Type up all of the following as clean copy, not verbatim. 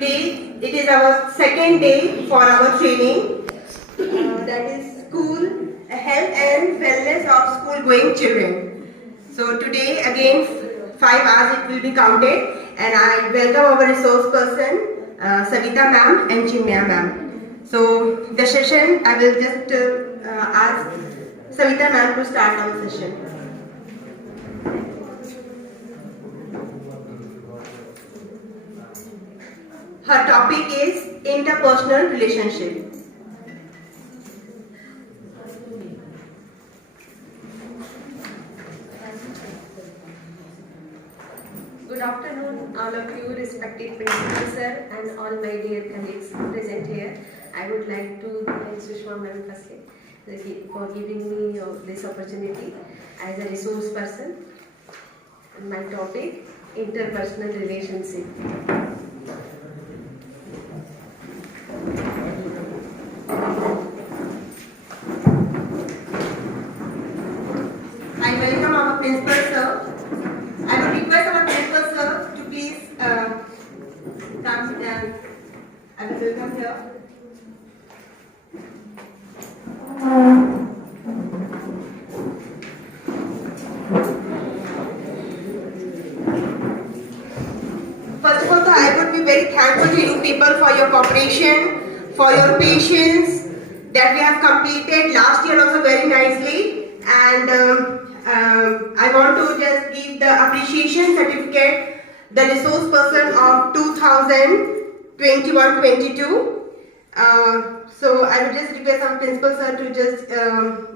Today it is our second day for our training, that is school health and wellness of school going children. So today again 5 hours it will be counted, and I welcome our resource person Savita ma'am and Chinmaya ma'am. So the session I will just ask Savita ma'am to start our session. Her topic is interpersonal relationship. Good afternoon, all of you, respected principal sir, and all my dear colleagues present here. I would like to thank Sushma ma'am firstly for giving me this opportunity as a resource person. And my topic, interpersonal relationship. I welcome our principal sir. I would request our principal sir to please come down. I will welcome here. First of all, sir, I would be very thankful to you people for your cooperation, for your patience that we have completed last year also very nicely, and I want to just give the appreciation certificate, the resource person of 2021-22. So I would just request our principal sir to just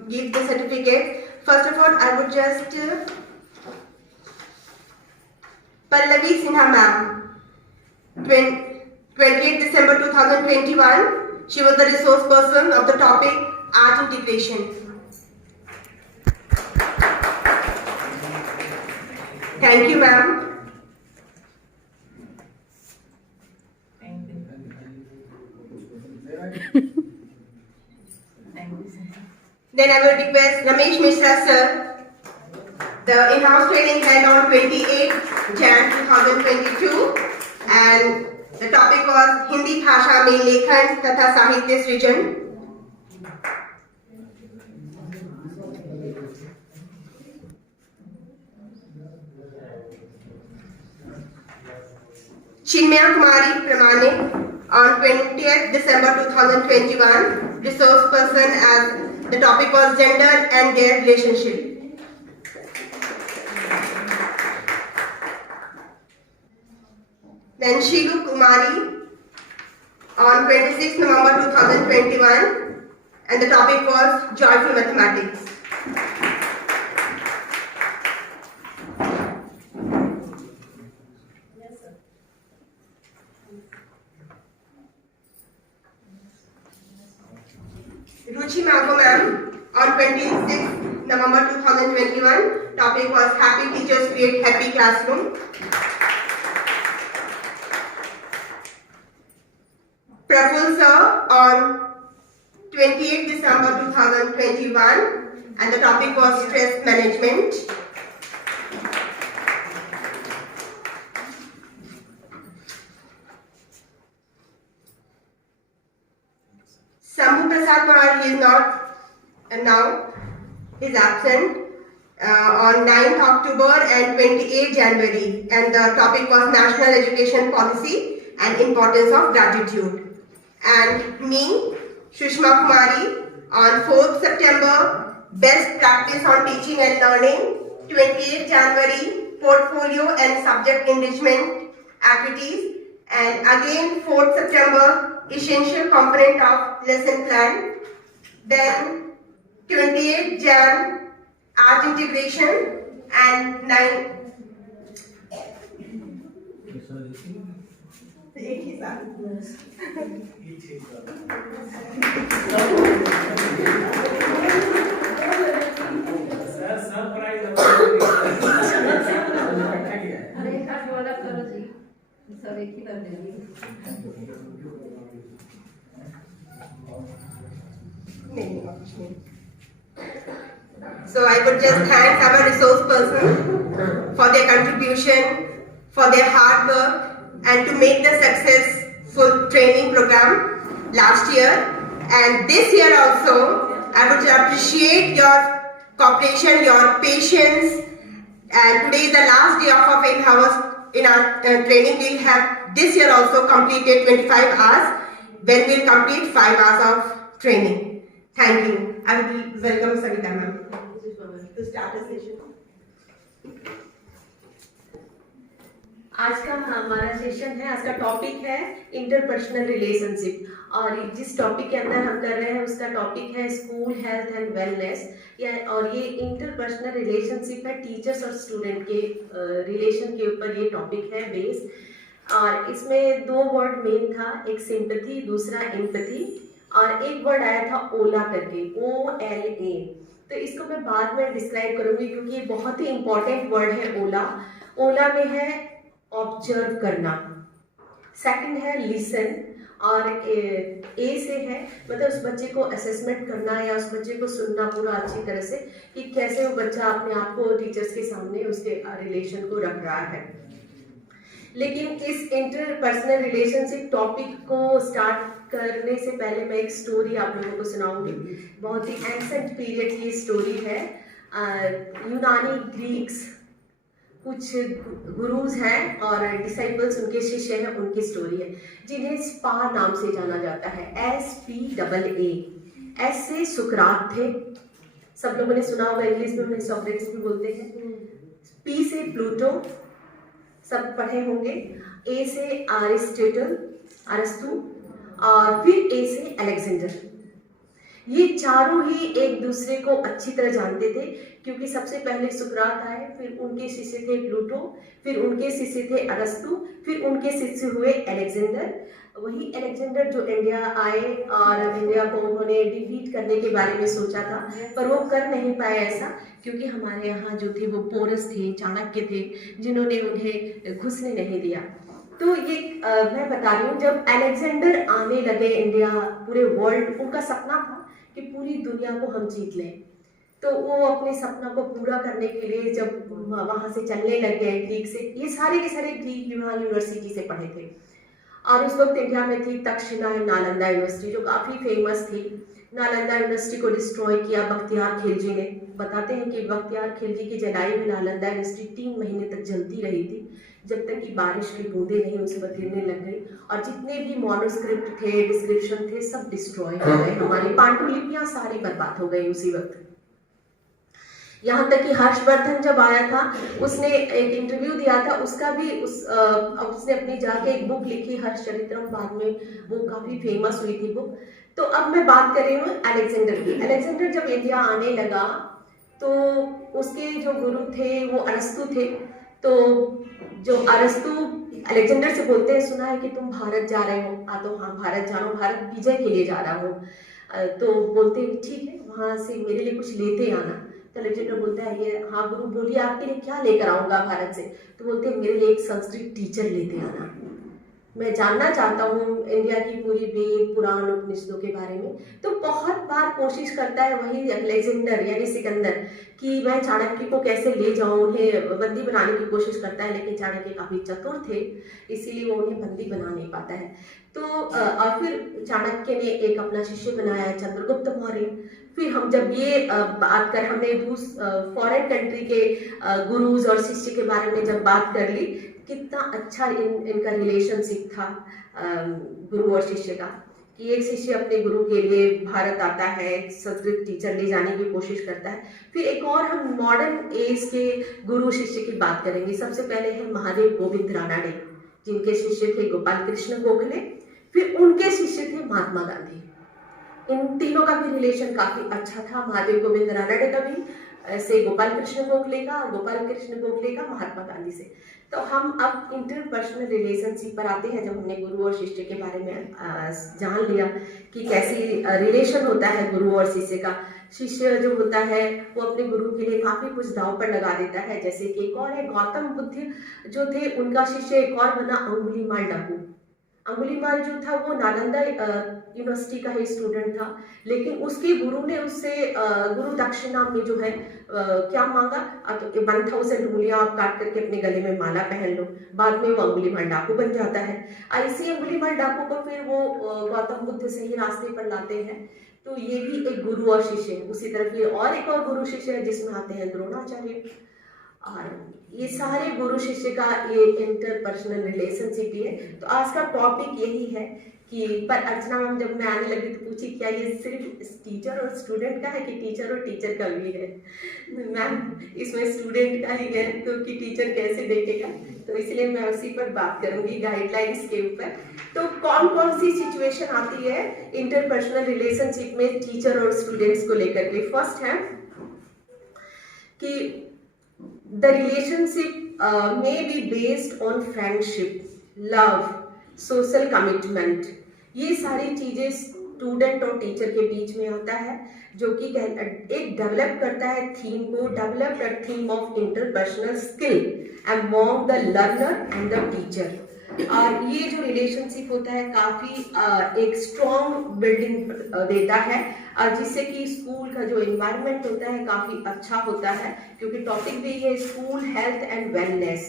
give the certificate. First of all, I would just Pallavi Sinha ma'am, 28th December 2021. She was the resource person of the topic art integration. Thank you, ma'am. Then I will request Ramesh Mishra sir. The in-house training held on 28 Jan 2022, and the topic was Hindi Bhasha mein Lekhan Tatha Sahitya Srijan. Chinmaya Kumari Pramanik on 20th December 2021, resource person, as the topic was gender and their relationship. Then Shilu Kumari on 26th November 2021, and the topic was joyful mathematics. Ruchi Mago ma'am on 26th November 2021, topic was happy teachers create happy classroom. Praful sir on 28th December 2021, and the topic was stress management. Sambhu Prasad Pawar, he is not now, he is absent on 9th October and 28th January, and the topic was national education policy and importance of gratitude. And me, Sushma Kumari, on 4th September, best practice on teaching and learning, 28th January, portfolio and subject enrichment activities, and again 4th September, essential component of lesson plan, then 28th Jan, art integration, and 9. So I would just thank our resource person for their contribution, for their hard work, and to make the success full training program last year, and this year also I would appreciate your cooperation, your patience, and today is the last day of our in our training. We'll have this year also completed 25 hours, when we'll complete 5 hours of training. Thank you. I will welcome Savita ma'am to start the session. आज का हमारा session है, आज का topic है interpersonal relationship, और जिस topic के अंदर हम कर रहे हैं उसका टॉपिक है स्कूल हेल्थ एंड वेलनेस, और ये इंटरपर्सनल रिलेशनशिप है टीचर्स और स्टूडेंट के रिलेशन के ऊपर ये टॉपिक है बेस। और इसमें 2 वर्ड मेन था, एक सिंपैथी, दूसरा एम्पैथी, और एक वर्ड आया था ओला करके, OLA। तो इसको मैं बाद में डिस्क्राइब करूंगी क्योंकि ये बहुत ही इंपॉर्टेंट वर्ड है ओला। ओला में है ऑब्जर्व करना, सेकंड है लिसन, और ए से है मतलब उस बच्चे को असेसमेंट करना या उस बच्चे को सुनना पूरा अच्छी तरह से कि कैसे वो बच्चा अपने आप को टीचर्स के सामने उसके रिलेशन को रख रहा है। लेकिन इस इंटरपर्सनल रिलेशनशिप टॉपिक को स्टार्ट करने से पहले मैं एक स्टोरी आप लोगों को सुनाऊंगी। बहुत ही एंसेंट पीरियड की स्टोरी है। यूनानी ग्रीक्स कुछ गुरुज हैं और डिसाइपल्स उनके शिष्य हैं, उनकी स्टोरी है, जिन्हें स्पा नाम से जाना जाता है, SPAA। एस से सुकरात थे, सब लोगों ने सुना होगा, इंग्लिश में उन्हें सोक्रेटिस भी बोलते हैं। पी से प्लूटो, सब पढ़े होंगे। ए से अरिस्टोटल, अरस्तु, और फिर ए से अलेक्जेंडर। ये चारों ही एक दूसरे को अच्छी तरह जानते थे क्योंकि सबसे पहले सुकरात आए, फिर उनके शिष्य थे प्लूटो, फिर उनके शिष्य थे अरस्तु, फिर उनके शिष्य हुए अलेक्जेंडर। वही अलेक्जेंडर जो इंडिया आए और इंडिया को उन्होंने डिफीट करने के बारे में सोचा था, पर वो कर नहीं पाए ऐसा क्योंकि हमारे यहाँ जो थे वो पोरस थे, चाणक्य थे, जिन्होंने उन्हें घुसने नहीं दिया। तो ये मैं बता रही हूँ, जब अलेक्जेंडर आने लगे इंडिया, पूरे वर्ल्ड, उनका सपना था कि पूरी दुनिया को हम जीत लें। तो वो अपने सपना को पूरा करने के लिए जब वहाँ से चलने लग गए ग्रीक से, ये सारे के सारे ग्रीक वहाँ यूनिवर्सिटी से पढ़े थे, और उस वक्त इंडिया में थी तक्षशिला नालंदा यूनिवर्सिटी जो काफ़ी फेमस थी। नालंदा यूनिवर्सिटी को डिस्ट्रॉय किया बख्तियार खिलजी ने। बताते हैं कि बख्तियार खिलजी की जलाई हुई नालंदा यूनिवर्सिटी 3 महीने तक जलती रही थी, जब तक कि बारिश की बूंदें नहीं उस पर गिरने लग गई, और जितने भी मॉन्यूस्क्रिप्ट थे, डिस्क्रिप्शन थे, सब डिस्ट्रॉय हो गए। हमारी पांडुलिपियां सारी बर्बाद हो गई उसी वक्त। यहाँ तक कि हर्षवर्धन जब आया था, उसने एक इंटरव्यू दिया था, उसका भी उसने अपनी जाके एक बुक लिखी हर्षचरित्रम, बाद में वो काफी फेमस हुई थी बुक। तो अब मैं बात कर रही हूँ अलेक्जेंडर की। अलेक्जेंडर जब इंडिया आने लगा तो उसके जो गुरु थे वो अरस्तु थे। तो जो अरस्तु अलेक्जेंडर से बोलते हैं, सुना है कि तुम भारत जा रहे हो। तो हाँ, भारत जा रहा हूँ, भारत विजय के लिए जा रहा हूँ। तो बोलते हैं ठीक है, वहाँ से मेरे लिए कुछ लेते आना। तो अलेक्जेंडर बोलता है, ये हाँ गुरु बोलिए, आपके लिए क्या लेकर आऊँगा भारत से। तो बोलते हैं, मेरे लिए एक संस्कृत टीचर लेते आना, मैं जानना चाहता हूँ इंडिया की पूरी वेद पुराण उपनिषदों के बारे में। तो बहुत बार कोशिश करता है वही अलेक्जेंडर यानी सिकंदर कि मैं चाणक्य को कैसे ले जाऊँ, उन्हें बंदी बनाने की कोशिश करता है, लेकिन चाणक्य काफ़ी चतुर थे, इसीलिए वो उन्हें बंदी बना नहीं पाता है। तो और फिर चाणक्य ने एक अपना शिष्य बनाया चंद्रगुप्त मौर्य। फिर हम जब ये बात कर, हमने फॉरेन कंट्री के गुरुज और शिष्य के बारे में जब बात कर ली, कितना अच्छा इनका रिलेशनशिप था गुरु और शिष्य का, कि एक शिष्य अपने गुरु के लिए भारत आता है, संस्कृत टीचर ले जाने की कोशिश करता है। फिर एक और हम मॉडर्न एज के गुरु शिष्य की बात करेंगे। सबसे पहले है महादेव गोविंद रानडे, जिनके शिष्य थे गोपाल कृष्ण गोखले, फिर उनके शिष्य थे महात्मा गांधी। इन तीनों का भी रिलेशन काफी अच्छा था, महादेव गोविंद रानडे का भी से गोपाल कृष्ण गोखले का, और गोपाल कृष्ण गोखले का महात्मा गांधी से। तो हम अब इंटरपर्सनल रिलेशनशिप पर आते हैं। जब हमने गुरु और शिष्य के बारे में जान लिया कि कैसी रिलेशन होता है गुरु और शिष्य का। शिष्य जो होता है वो अपने गुरु के लिए काफी कुछ दांव पर लगा देता है। जैसे कि एक और है गौतम बुद्ध जो थे, उनका शिष्य एक और बना अंगुलीमाल डाकू। अंगुलीमाल जो था वो नालंदा यूनिवर्सिटी का ही स्टूडेंट था, लेकिन उसके गुरु ने उससे गुरु दक्षिणा में जो है क्या मांगा, तो 1000 उंगलियां आप काट करके अपने गले में माला पहन लो। बाद में वो अंगुलीमाल डाकू बन जाता है। ऐसे अंगुलीमाल डाकू को फिर वो गौतम बुद्ध सही रास्ते पर लाते हैं। तो ये भी एक गुरु और शिष्य। उसी तरह ये और एक और गुरु शिष्य है जिसमें आते हैं द्रोणाचार्य। और ये सारे गुरु शिष्य का ये इंटरपर्सनल रिलेशनशिप ही है। तो आज का टॉपिक यही है कि पर अर्चना मैम जब मैं आने लगी तो पूछी क्या ये सिर्फ टीचर और स्टूडेंट का है कि टीचर और टीचर का भी है। मैम इसमें स्टूडेंट का ही है तो कि टीचर कैसे देखेगा, तो इसलिए मैं उसी पर बात करूंगी गाइडलाइंस के ऊपर। तो कौन कौन सी सिचुएशन आती है इंटरपर्सनल रिलेशनशिप में टीचर और स्टूडेंट्स को लेकर के। फर्स्ट है कि the relationship may be based on friendship, love, social commitment। ये सारी चीजें स्टूडेंट और टीचर के बीच में आता है, जो कि एक डेवलप करता है थीम को, develop a theme of interpersonal skill among the learner and the teacher. और ये जो रिलेशनशिप होता है काफी एक स्ट्रॉन्ग बिल्डिंग देता है, और जिससे कि स्कूल का जो एनवायरनमेंट होता है काफी अच्छा होता है, क्योंकि टॉपिक भी है स्कूल हेल्थ एंड वेलनेस।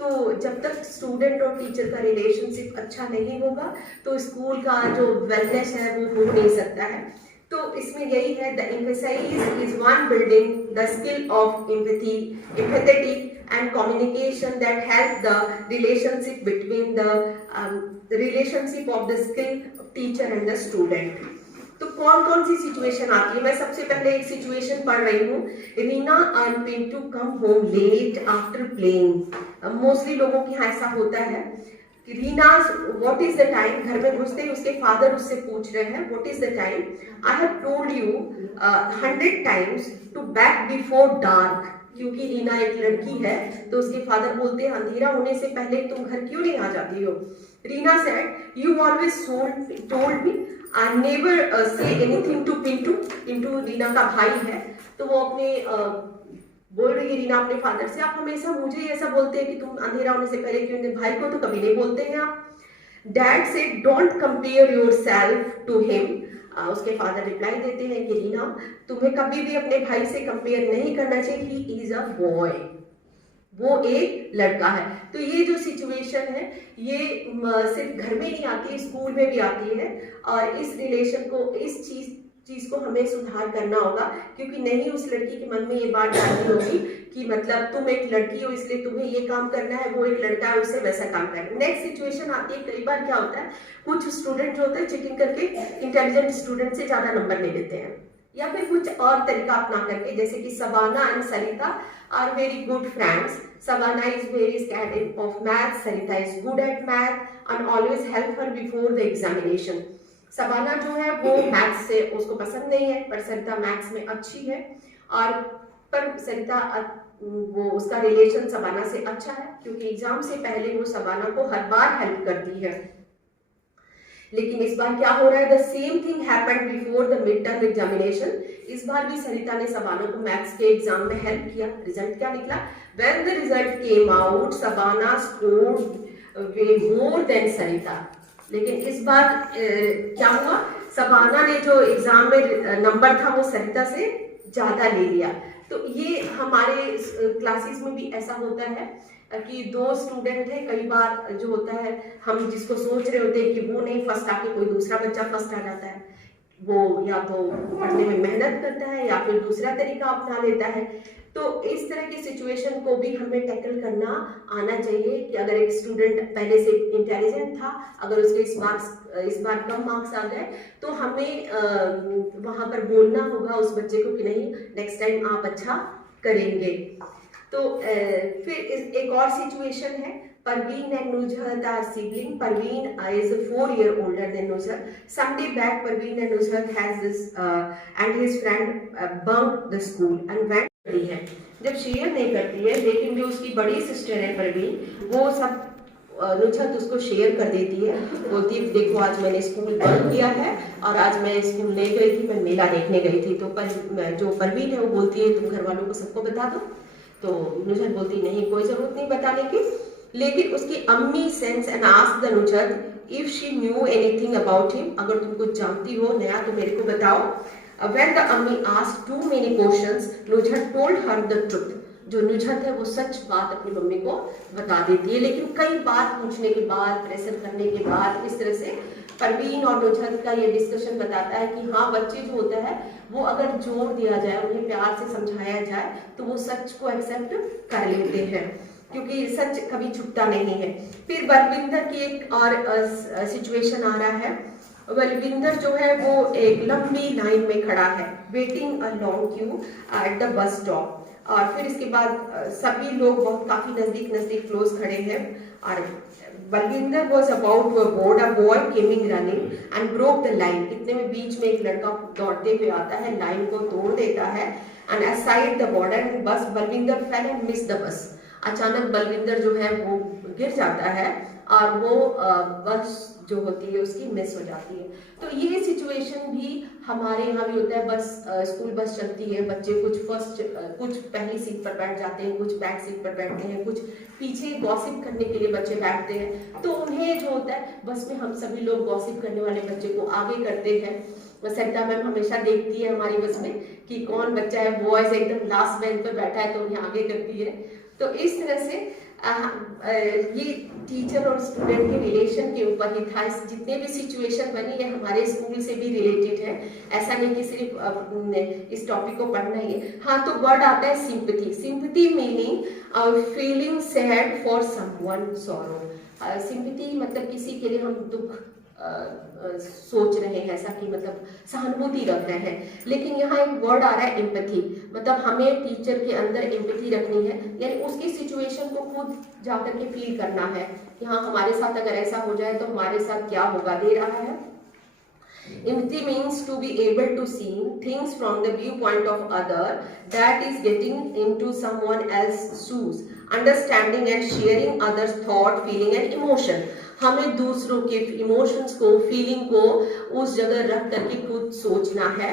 तो जब तक स्टूडेंट और टीचर का रिलेशनशिप अच्छा नहीं होगा तो स्कूल का जो वेलनेस है वो हो नहीं सकता है। तो इसमें यही है the emphasize is on building the skill of empathy, empathetic and communication that help the relationship between the relationship of the skill teacher and the student। तो कौन कौन सी सिचुएशन आती है, मैं सबसे पहले एक सिचुएशन पढ़ रही हूँ। Reena and Pintu come home late after playing. Mostly लोगों के यहाँ ऐसा होता है। Reena what is the time, घर में घुसते ही उसके फादर उससे पूछ रहे हैं what is the time. I have told you 100 times to back before dark. क्योंकि रीना एक लड़की है तो उसके फादर बोलते हैं अंधेरा होने से पहले तुम घर क्यों नहीं आ जाती हो। Reena said you always told me I never say anything to Pintu. Pintu Reena का भाई है, तो वो अपने बोल रही है रीना अपने फादर से, आप हमेशा मुझे ऐसा बोलते हैं कि तुम अंधेरा होने से पहले क्यों, भाई को तो कभी नहीं बोलते हैं आप। Dad says don't compare yourself to him. उसके फादर रिप्लाई देते हैं कि रीना तुम्हें कभी भी अपने भाई से कंपेयर नहीं करना चाहिए, ही इज अ बॉय, वो एक लड़का है। तो ये जो सिचुएशन है ये सिर्फ घर में नहीं आती है, स्कूल में भी आती है। और इस रिलेशन को, इस चीज को हमें सुधार करना होगा, क्योंकि नहीं उस लड़की के मन में ये बात डालनी होगी कि मतलब तुम एक लड़की हो इसलिए तुम्हें ये काम करना है, वो एक लड़का है उसे वैसा काम करना है। नेक्स्ट सिचुएशन आती है, कई बार क्या होता है कुछ स्टूडेंट जो होते हैं चीटिंग करके इंटेलिजेंट स्टूडेंट से ज्यादा नंबर ले लेते हैं, या फिर कुछ और तरीका अपना करके, जैसे कि Sabana and Sarita are very good friends. Sabana is very scared of math, Sarita is good at math and always help her before the examination. Sabana जो है वो मैथ्स से उसको पसंद नहीं है, पर सरिता मैथ्स में अच्छी है, और पर सरिता वो उसका रिलेशन सबाना से अच्छा है, क्योंकि एग्जाम से पहले वो सबाना को हर बार हेल्प करती है। लेकिन इस बार क्या हो रहा है, the same thing happened before the mid term examination. इस बार भी सरिता ने सबाना को मैथ्स के एग्जाम में हेल्प किया। रिजल्ट क्या निकला, when the result came out Shabana scored way more than Sarita. लेकिन इस बार क्या हुआ, सबाना ने जो एग्जाम में नंबर था वो सरिता से ज्यादा ले लिया। तो ये हमारे क्लासेस में भी ऐसा होता है कि दो स्टूडेंट है, कई बार जो होता है हम जिसको सोच रहे होते हैं कि वो नहीं फर्स्ट आके कोई दूसरा बच्चा फर्स्ट आ जाता है, वो या तो पढ़ने में मेहनत करता है या फिर दूसरा तरीका अपना लेता है। तो इस तरह की सिचुएशन को भी हमें टैकल करना आना चाहिए कि अगर एक स्टूडेंट पहले से इंटेलिजेंट था, अगर उसके इस बार कम मार्क्स आ गए तो हमें वहां पर बोलना होगा उस बच्चे को कि नहीं नेक्स्ट टाइम आप अच्छा करेंगे। तो फिर एक और सिचुएशन है, Parveen and Nusrat are siblings. Parveen is 4 years older than Nusrat. Someday back, Parveen and Nusrat has this and his friend bunked the school and went. है जब शेयर नहीं करती है, लेकिन जो उसकी बड़ी सिस्टर है परवीन, वो सब नुसरत उसको शेयर कर देती है। बोलती है देखो आज मैंने स्कूल बंक किया है और आज मैं स्कूल नहीं गई थी, मैं मेला देखने गई थी। तो जो परवीन है वो बोलती है तुम घर वालों को सबको बता दो। तो नुसरत बोलती नहीं कोई जरूरत नहीं बताने की। लेकिन उसकी अम्मी sense and asked the Nusrat if she knew anything about him, अगर तुम कुछ जानती हो नया तो मेरे को बताओ। When the अम्मी asked too many questions, Nuzhat told her the truth. जो नुजहत है वो सच बात अपनी मम्मी को बता देती है, लेकिन कई बात पूछने के बाद, प्रेशर करने के बाद, इस तरह से परवीन और नुजहत का ये डिस्कशन बताता है कि हाँ, बच्चे जो होता है वो अगर जोर दिया जाए, उन्हें प्यार से समझाया जाए तो वो सच को एक्सेप्ट कर लेते हैं, क्योंकि सच कभी छुपता नहीं है। फिर बलविंदर की एक और सिचुएशन आ रहा है। बलविंदर जो है वो एक लंबी लाइन में खड़ा है, waiting a long Q at the bus stop, और फिर इसके बाद सभी लोग बहुत काफी नजदीक क्लोज खड़े हैं, और Balwinder was about to board, a boy coming running and broke the line. इतने में बीच में एक लड़का दौड़ते हुए आता है, लाइन को तोड़ देता है, and aside the border and bus Balwinder fell and miss the bus. अचानक बलविंदर जो है वो गिर जाता है और वो बस जो होती है उसकी मिस हो जाती है। तो ये सिचुएशन भी हमारे यहाँ भी होता है। बस स्कूल बस चलती है, बच्चे कुछ पहली सीट पर बैठ जाते हैं, कुछ बैक सीट पर बैठते हैं, कुछ पीछे गॉसिप करने के लिए बच्चे बैठते हैं। तो उन्हें जो होता है बस में, हम सभी लोग गॉसिप करने वाले बच्चे को आगे करते हैं। सरिता मैम हमेशा देखती है हमारी बस में कि कौन बच्चा है बॉयज एकदम लास्ट बेंच पर बैठा है तो उन्हें आगे करती है। तो इस तरह से ये टीचर और स्टूडेंट के रिलेशन के ऊपर ही था। जितने भी सिचुएशन बनी है हमारे स्कूल से भी रिलेटेड है, ऐसा नहीं कि सिर्फ इस टॉपिक को पढ़ना ही है। हाँ, तो वर्ड आता है sympathy. Sympathy meaning feeling sad for someone sorrow. Sympathy मतलब किसी के लिए हम दुख सोच रहे हैं, ऐसा कि मतलब सहानुभूति रख रहे हैं। लेकिन यहाँ एक वर्ड आ रहा है एम्पैथी, मतलब हमें टीचर के अंदर एम्पैथी रखनी है, यानी उसकी सिचुएशन को खुद जाकर के फील करना है कि हाँ, हमारे साथ अगर ऐसा हो जाए तो हमारे साथ क्या होगा। दे रहा है empathy means to be able to see things from the viewpoint of other, that is getting into someone else's shoes, understanding and sharing others thought, feeling and emotion। हमें दूसरों के इमोशंस को, फीलिंग को उस जगह रख करके खुद सोचना है।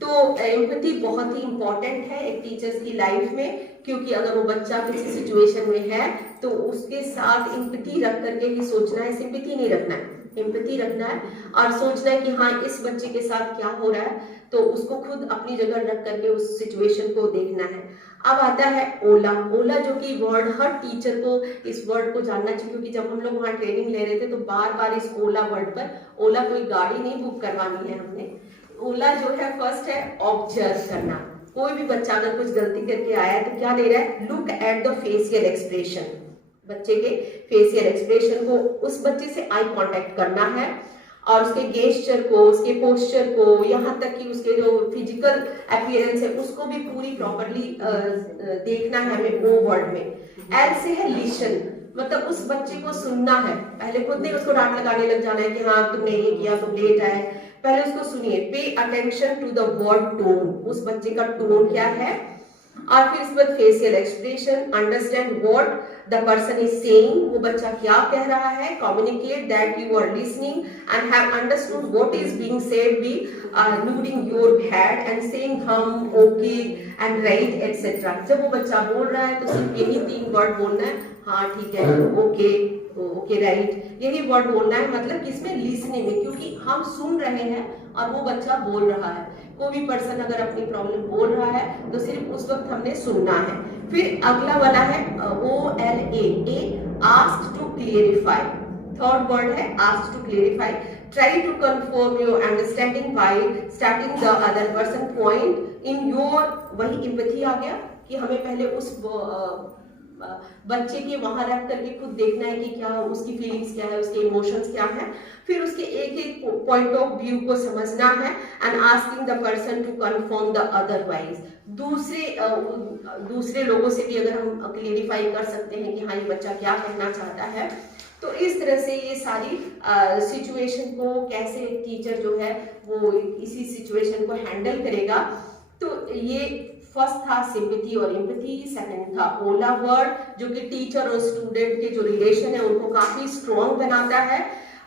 तो एम्पैथी बहुत ही इंपॉर्टेंट है एक टीचर्स की लाइफ में, क्योंकि अगर वो बच्चा किसी सिचुएशन में है तो उसके साथ एम्पैथी रख करके ही सोचना है, सिंपैथी नहीं रखना है। एम्पैथी रखना है और सोचना है कि हाँ, इस बच्चे के साथ क्या हो रहा है, तो उसको खुद अपनी जगह रख करके उस सिचुएशन को देखना है। अब आता है ओला। ओला जो कि वर्ड, हर टीचर को इस वर्ड को जानना चाहिए, क्योंकि जब हम लोग वहाँ ट्रेनिंग ले रहे थे तो बार बार इस ओला वर्ड पर, ओला कोई गाड़ी नहीं बुक करवानी है हमने। ओला जो है फर्स्ट है ऑब्जर्व करना। कोई भी बच्चा अगर कुछ गलती करके आया है तो क्या दे रहा है, look at the facial expression. बच्चे के फेशियल एक्सप्रेशन को, उस बच्चे से आई कांटेक्ट करना है और उसके गेस्चर को, उसके पोस्चर को, यहाँ तक कि उसके जो फिजिकल अपीयरेंस है उसको भी पूरी प्रॉपर्ली देखना है हमें वो वर्ड में। एल से है लिसन, मतलब उस बच्चे को सुनना है। पहले खुद नहीं उसको डांट लगाने लग जाना है कि हाँ तुमने ये किया, तुम लेट आए। पहले उसको सुनिए। Pay attention to the word tone, उस बच्चे का टोन क्या है। और फिर इसके बाद facial expression, understand what the person is saying, वो बच्चा क्या कह रहा है। Communicate that you are listening and have understood what is being said, be nodding your head and saying hmm, okay and right etcetera. जब वो बच्चा बोल रहा है तो सिर्फ यही 3 वर्ड बोलना है, हाँ ठीक है, ओके, ओके राइट, यही वर्ड बोलना है। मतलब किसमें, लिसनिंग में, क्योंकि हम सुन रहे हैं और वो बच्चा बोल रहा है। कोई भी पर्सन अगर अपनी प्रॉब्लम बोल रहा है तो सिर्फ उस वक्त हमने सुनना है। फिर अगला वाला है OLA, asked to clarify. Third word है asked to clarify. Try to confirm your understanding by starting the other person point in your. वही एम्पैथी आ गया कि हमें पहले उस बच्चे के वहां रख करके खुद देखना है कि क्या उसकी फीलिंग्स क्या है, उसके इमोशंस क्या है। फिर उसके एक एक पॉइंट ऑफ व्यू को समझना है and asking the person to confirm the otherwise. दूसरे लोगों से भी अगर हम क्लियरिफाई कर सकते हैं कि हाँ ये बच्चा क्या कहना चाहता है। तो इस तरह से ये सारी सिचुएशन को कैसे टीचर जो है वो इसी सिचुएशन को हैंडल करेगा। तो ये फर्स्ट था सिंपैथी और एम्पैथी, सेकंड था ओला वर्ड जो कि टीचर और स्टूडेंट के जो रिलेशन है उनको काफी स्ट्रॉन्ग बनाता है।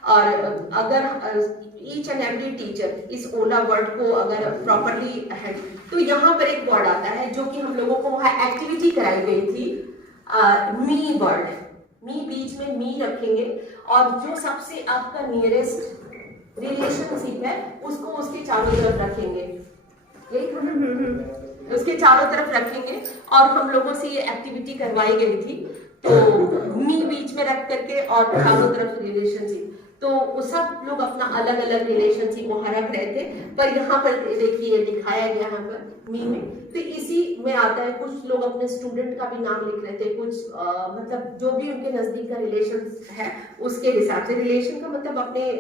और अगर ईच एंड एवरी टीचर इस ओला वर्ड को अगर प्रॉपरली है, तो यहाँ पर एक वर्ड आता है जो कि हम लोगों को वहाँ एक्टिविटी कराई गई थी, मी वर्ड। मी बीच में मी रखेंगे और जो सबसे आपका नियरेस्ट रिलेशनशिप है उसको उसके चारों तरफ रखेंगे, यही था ना? उसके चारों तरफ रखेंगे। और हम लोगों से ये एक्टिविटी करवाई गई थी, तो मी बीच में रख करके और चारों तरफ रिलेशनशिप, तो वो सब लोग अपना अलग अलग रिलेशनशिप वहां रख रहे थे। पर यहाँ पर देखिए दिखाया गया यहाँ पर मी में, तो इसी में आता है कुछ लोग अपने स्टूडेंट का भी नाम लिख रहे थे, कुछ मतलब जो भी उनके नजदीक का रिलेशन है उसके हिसाब से। रिलेशन का मतलब अपने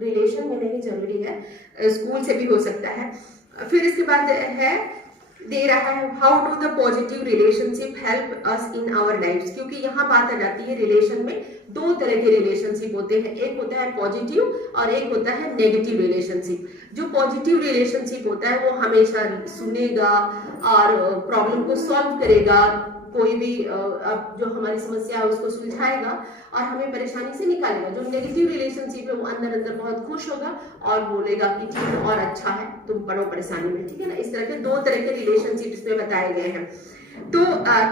रिलेशन में नहीं जरूरी है, स्कूल से भी हो सकता है। फिर इसके बाद है दे रहा है how do the positive relationship help us in our lives, क्योंकि यहाँ बात आ जाती है रिलेशन में दो तरह के रिलेशनशिप होते हैं, एक होता है पॉजिटिव और एक होता है नेगेटिव रिलेशनशिप। जो पॉजिटिव रिलेशनशिप होता है वो हमेशा सुनेगा और प्रॉब्लम को सॉल्व करेगा, कोई भी अब जो हमारी समस्या है उसको सुलझाएगा और हमें परेशानी से निकालेगा। जो नेगेटिव रिलेशनशिप है वो अंदर अंदर बहुत खुश होगा और बोलेगा कि ठीक है और अच्छा है, तुम पढ़ो परेशानी में, ठीक है ना। इस तरह के दो तरह के रिलेशनशिप इसमें बताए गए हैं। तो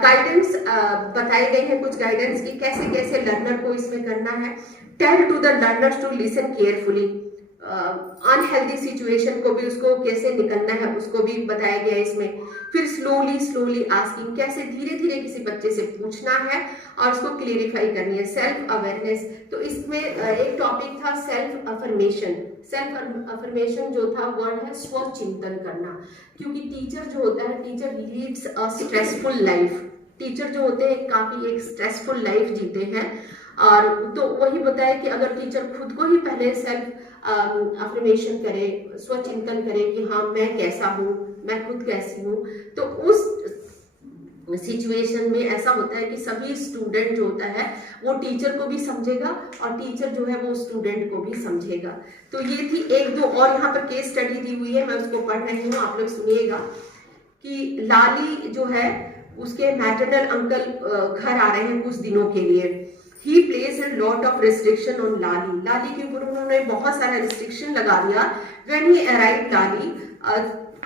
गाइडेंस बताए गए हैं, कुछ गाइडेंस की कैसे कैसे लर्नर को इसमें करना है। Tell to the learners to listen carefully, unhealthy situation को भी उसको कैसे निकलना है उसको भी बताया गया है इसमें। फिर स्लोली आस्किंग, कैसे धीरे धीरे किसी बच्चे से पूछना है और उसको क्लियरिफाई करनी है। सेल्फ अवेयरनेस, तो इसमें एक टॉपिक था सेल्फ अफर्मेशन। सेल्फ अफर्मेशन जो था वर्ड है स्वचिंतन करना, क्योंकि टीचर जो होता है, teacher leads a stressful life. Teacher जो होते हैं काफी एक स्ट्रेसफुल लाइफ जीते हैं, और तो वही बताया कि अगर टीचर खुद को ही पहले सेल्फ अफर्मेशन करे, स्वचिंतन करे कि हाँ मैं कैसा हूँ, मैं खुद कैसी हूँ, तो उस सिचुएशन में ऐसा होता है कि सभी स्टूडेंट जो होता है वो टीचर को भी समझेगा और टीचर जो है वो स्टूडेंट को भी समझेगा। तो ये थी एक दो, और यहाँ पर केस स्टडी दी हुई है, मैं उसको पढ़ रही हूँ, आप लोग सुनिएगा। कि लाली जो है उसके मैटरनल अंकल घर आ रहे हैं कुछ दिनों के लिए। He placed a lot of restriction on लाली। लाली के ऊपर उन्होंने बहुत सारा रिस्ट्रिक्शन लगा दिया। When he arrived, Lali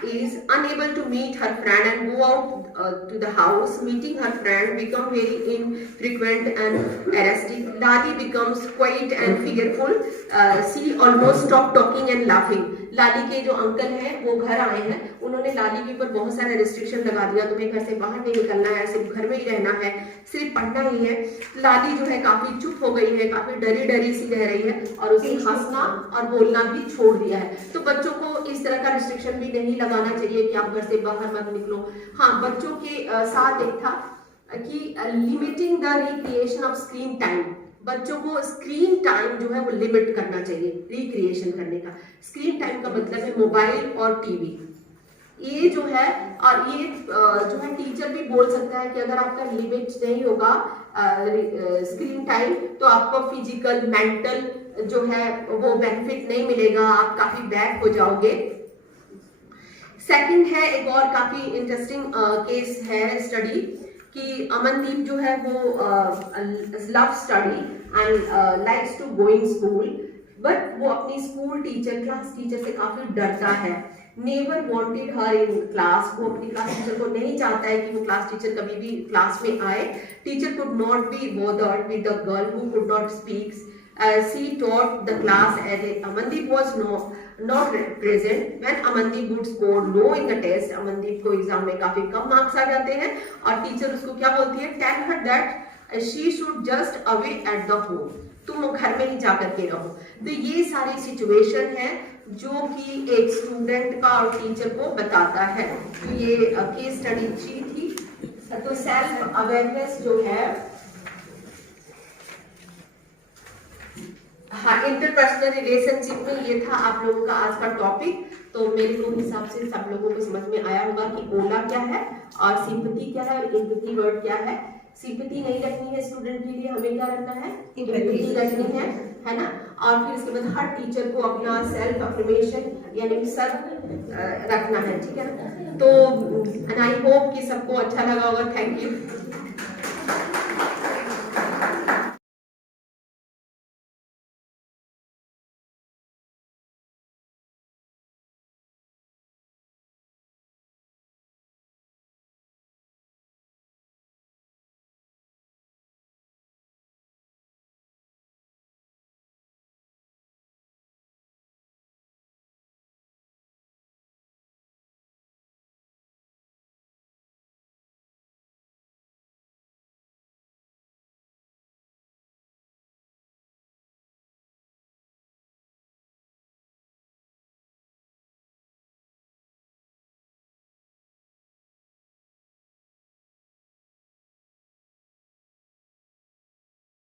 is unable to meet her friend and go out to the house. Meeting her friend become very infrequent and erratic. Lali becomes quiet and fearful. She almost stopped talking and laughing. लाली के जो uncle हैं वो घर आए हैं, उन्होंने लाली के ऊपर बहुत सारा रिस्ट्रिक्शन लगा दिया, तुम्हें घर से बाहर नहीं निकलना है, सिर्फ घर में ही रहना है, सिर्फ पढ़ना ही है। लाली जो है काफी चुप हो गई है, काफी डरी डरी सी रह रही है और उसने हंसना और बोलना भी छोड़ दिया है। तो बच्चों को इस तरह का रिस्ट्रिक्शन भी नहीं लगाना चाहिए कि आप घर से बाहर मत निकलो। हाँ, बच्चों के साथ एक था कि limiting the recreation of screen time. बच्चों को स्क्रीन टाइम जो है वो लिमिट करना चाहिए रिक्रिएशन करने का। स्क्रीन टाइम का मतलब है मोबाइल और टीवी, ये जो है, और ये जो है टीचर भी बोल सकता है कि अगर आपका लिमिट नहीं होगा स्क्रीन टाइम तो आपको फिजिकल मेंटल जो है वो बेनिफिट नहीं मिलेगा, आप काफी बैक हो जाओगे। सेकंड है एक और काफी इंटरेस्टिंग केस है स्टडी कि अमनदीप जो है वो love study and likes to going school, but वो अपनी स्कूल टीचर क्लास टीचर से काफी डरता है। Never wanted her in class, वो अपनी क्लास टीचर को नहीं चाहता है कि वो क्लास टीचर कभी भी क्लास में आए। Teacher could not be bothered with the girl who could not speak. She taught the class and Amandeep was not present when Amandeep would score low in the test. Amandeep को exam में काफी कम marks आ जाते हैं और teacher उसको क्या बोलती है, tell her that she should just away at the home, तुम घर में ही जा करके रहो। तो ये सारी सिचुएशन है जो कि एक स्टूडेंट का और टीचर को बताता है। तो ये केस स्टडी 3 थी। तो सेल्फ अवेयरनेस जो है, हाँ, इंटरपर्सनल रिलेशनशिप में ये था आप लोगों का आज का टॉपिक। तो मेरे को हिसाब से सब लोगों को समझ में आया होगा कि ओला क्या है और सिंपैथी क्या है और एम्पैथी वर्ड क्या है। सिंपैथी नहीं रखनी है स्टूडेंट के लिए, हमें क्या रखना है, एम्पैथी रखनी है ना। और फिर इसके बाद हर टीचर को अपना सेल्फ अफर्मेशन यानी सेल्फ रखना है, ठीक है ना। तो आई होप कि सबको अच्छा लगा होगा। Thank you.